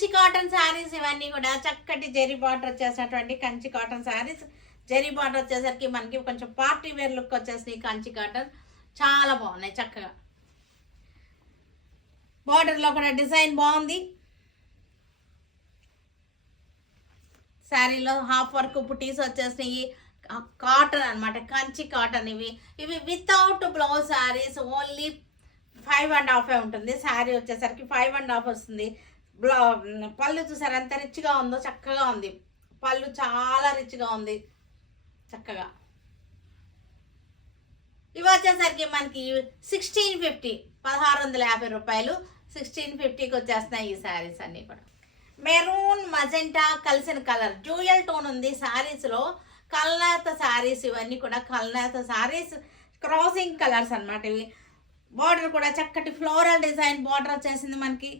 Kanchi cotton saris ఇవన్నీ కూడా చక్కటి జెరీ బార్డర్ వచ్చేసినటువంటి Kanchi cotton saris. Zari border వచ్చేసరికి మనకి కొంచెం పార్టీ వేర్ లుక్ వచ్చేసి కంచి కాటన్ చాలా బాగున్నాయి. చక్కగా బార్డర్లో కూడా డిజైన్ బాగుంది. శారీలో హాఫ్ వర్క్ బుటీస్ వచ్చేసినాయి. కాటన్ అనమాట, కంచి కాటన్. ఇవి వితౌట్ బ్లౌజ్ శారీస్. ఓన్లీ 5.5 ఉంటుంది. శారీ వచ్చేసరికి 5.5 వస్తుంది. పళ్ళు చూసారు ఎంత రిచ్గా ఉందో, చక్కగా ఉంది. పళ్ళు చాలా రిచ్గా ఉంది చక్కగా. ఇవి వచ్చేసరికి మనకి 1650, 1650 రూపాయలు. 1650కి వచ్చేస్తున్నాయి ఈ శారీస్ అన్నీ కూడా. మెరూన్ మజెంటా కలిసిన కలర్ డ్యూయల్ టోన్ ఉంది శారీస్లో. కల్నేత శారీస్ ఇవన్నీ కూడా కల్నేత శారీస్, క్రాసింగ్ కలర్స్ అనమాట ఇవి. బార్డర్ కూడా చక్కటి ఫ్లోరల్ డిజైన్ బార్డర్ వచ్చేసింది మనకి.